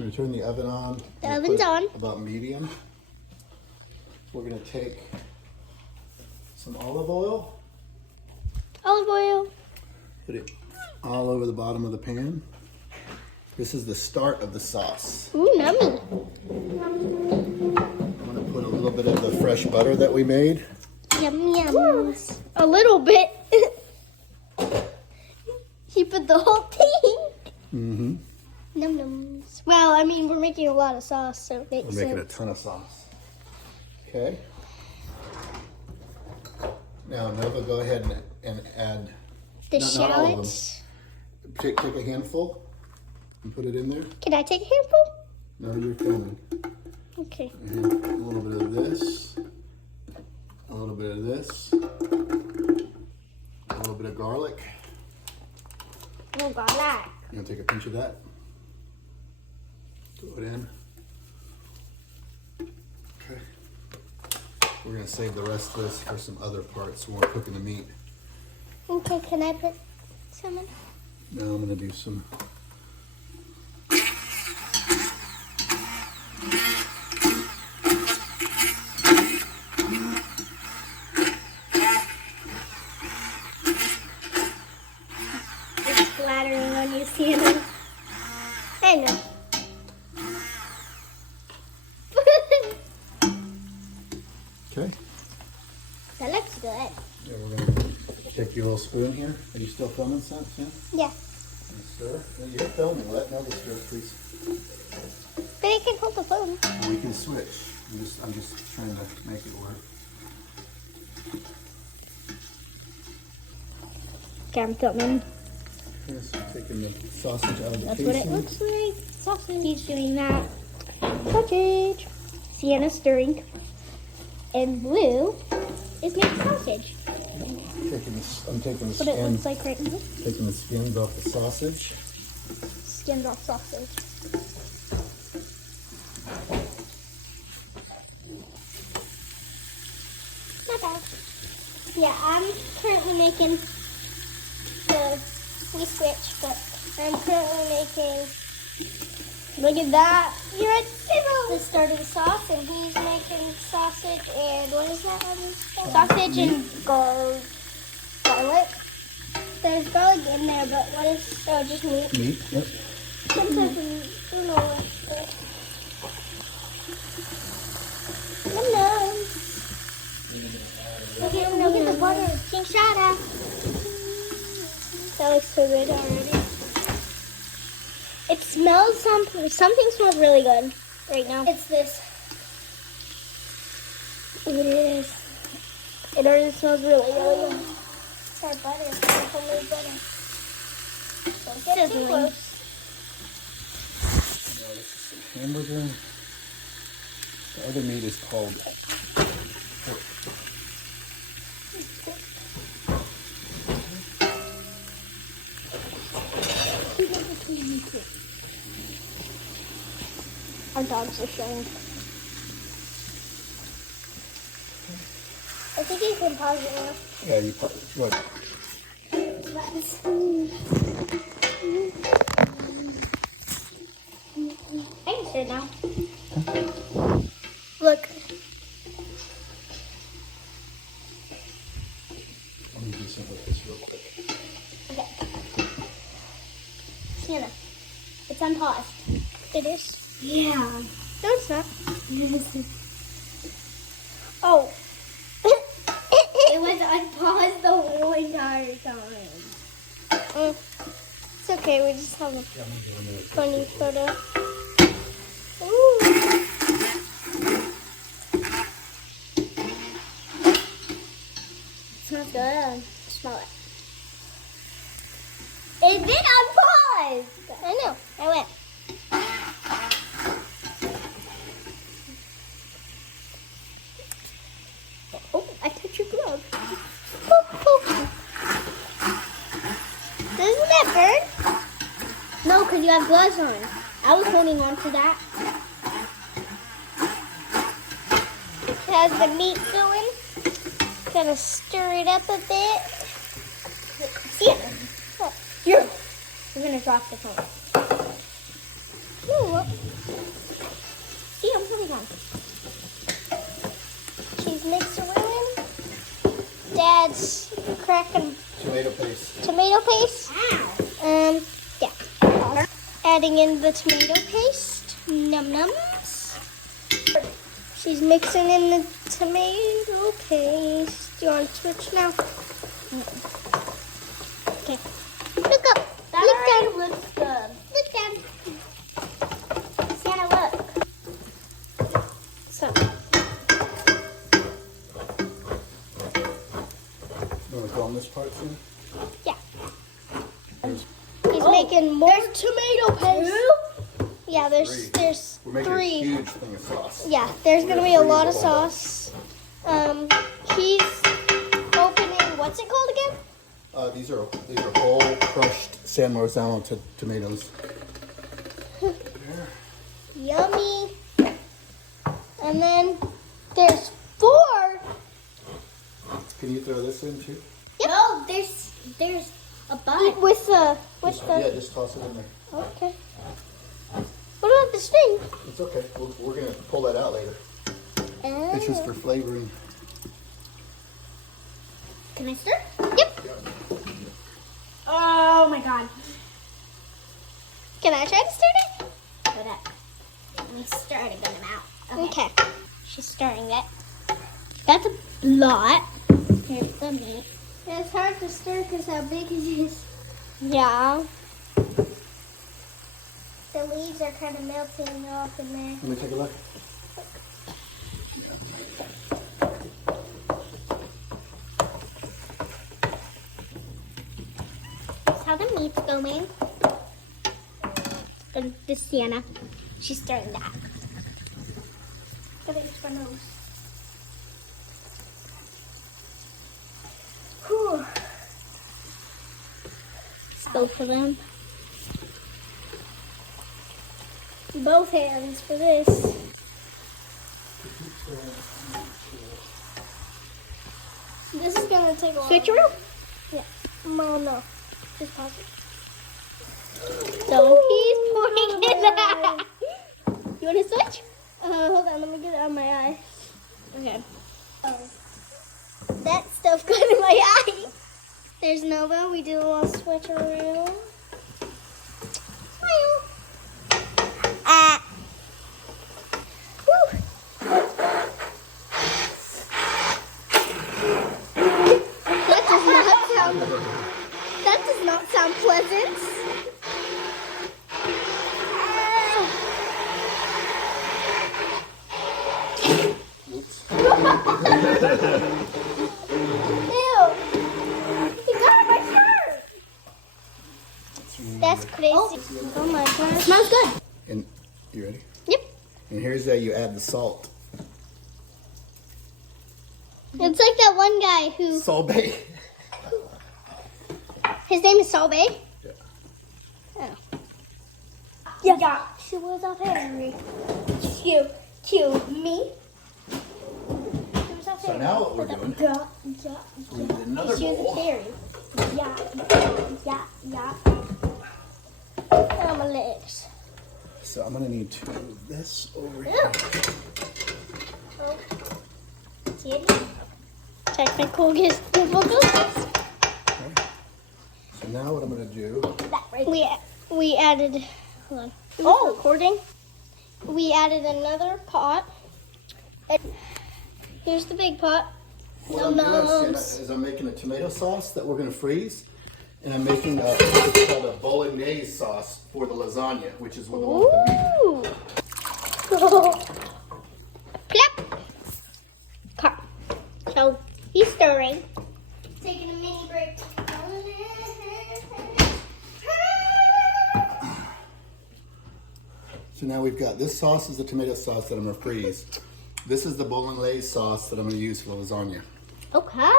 going to turn the oven on. The oven's on. About medium. We're going to take some olive oil. Olive oil. Put it all over the bottom of the pan. This is the start of the sauce. Ooh, yummy. I'm going to put a little bit of the fresh butter that we made. Yum, yum. A little bit. You put the whole thing. Mm-hmm. Num nums. Well, I mean, we're making a lot of sauce, so it makes We're making sense. a ton of sauce. Okay. Now, Nova, go ahead and add The not all of them. shallots. Take a handful and put it in there. Can I take a handful? No, you're filming. Okay. And a little bit of this. A little bit of this. A little bit of garlic. Oh, garlic. You want to take a pinch of that? Throw it in. Okay. We're going to save the rest of this for some other parts when we're cooking the meat. Okay, can I put some in? Now I'm going to do some. It's flattering on you, Ciena. I know. Okay. That looks good. Yeah, we're going to take your little spoon here. Are you still filming, Sam? Yeah. Stir. No, you're filming. Let Nova stir, please. But it can hold the phone. We can switch. I'm just trying to make it work. Okay, I'm filming. Yes, I'm taking the sausage out of the That's what it casing. looks like. Sausage. He's doing that. Sausage. Sienna's stirring. And Blue is making sausage. I'm taking the What it skin. looks like right now. Taking the skins off the sausage. Skins off sausage. Not bad. Yeah, I'm currently making we switch, but I'm currently making, look at that. You're at the start of the sauce, and he's making sausage and, what is that other stuff? Sausage and garlic. There's garlic in there, but what is, oh, just meat. Meat, yep. Sometimes we don't know what Hello. Okay, look at the butter. Cinchada. That looks so good already. It smells something smells really good right now. It's this. It is. It already smells really, really good. It's our butter. It's our homemade butter. Don't get too close. Hamburger. The other meat is called pork. Our dogs are showing. I think you can pause it now. Yeah, you put what? I can sit now. Look. Let me do something with this real quick. Okay. Sienna, it's unpaused. It is? Yeah. No, it's not. Oh. It was unpaused the whole entire time. It's okay, we just have a funny photo. Ooh. It smells good. Smell it. It did unpause! I know, I went. Oh, I touched your glove. Boop, boop. Doesn't that burn? No, because you have gloves on. I was holding on to that. How's the meat going? Gotta stir it up a bit. See it? You're gonna drop the phone. No, See, I'm putting on. She's mixing. Dad's cracking Tomato paste. tomato paste. Yeah. Adding in the tomato paste. Num nums. She's mixing in the tomato paste. Do you want to switch now? Okay. Look up. That Look already down. looks good. Look down. Sienna, look. So, You want to go on this part soon? yeah. He's making more tomato paste. Yeah, Three. there's We're making three. a huge thing of sauce. Yeah, there's gonna be a lot of Freeze the whole sauce. He's opening. What's it called again? These are whole crushed San Marzano tomatoes. Yummy. And then there's 4. Can you throw this in too? No, there's a bun. With the Yeah, just toss it in there. Okay. What about the string? It's okay. We're gonna pull that out later. It's just for flavoring. Can I stir? Yep. Oh my god. Can I try to stir it? Hold up. Let me stir it a good amount. Okay. She's stirring it. That's a lot. Here's the meat. It's hard to stir because how big it is. Yeah. The leaves are kind of melting off in there. Let me take a look. That's how the meat's going. The Sienna. She's stirring that. I think it's my nose. Whew. It's both of them. Both hands for this. This is gonna take a while. Switch around. Yeah. No. Just pause it. So he's pouring it out. You want to switch? Hold on, let me get it on my eye. Okay. Oh. That stuff got in my eye. There's Nova. We do a little switch around. Smile. Woo. That does not sound pleasant. Oops. Ew. He got my shirt. That's crazy. Oh my gosh. Smells good. And you ready? Yep. And here's how you add the salt. It's like that one guy who, Salt Bay. his name is Solbay. Yeah. Oh. Yeah. She was up angry. Cue me. She was up So angry. now what we're doing, Yeah. we need another She was a bowl. fairy. Yeah. Oh, my legs. So I'm gonna need to move this over here. Technical difficulties. So now what I'm gonna do, We added. Hold on. Oh, recording. We added another pot. Here's the big pot. what I'm doing, Sienna, is I'm making a tomato sauce that we're gonna freeze, and I'm making what's called a bolognese sauce for the lasagna, which is what the one with the meat. Ooh. Plop. Cut. So he's stirring. Taking a mini break. So now we've got this sauce is the tomato sauce that I'm gonna freeze. This is the bolognese sauce that I'm gonna use for lasagna. Okay.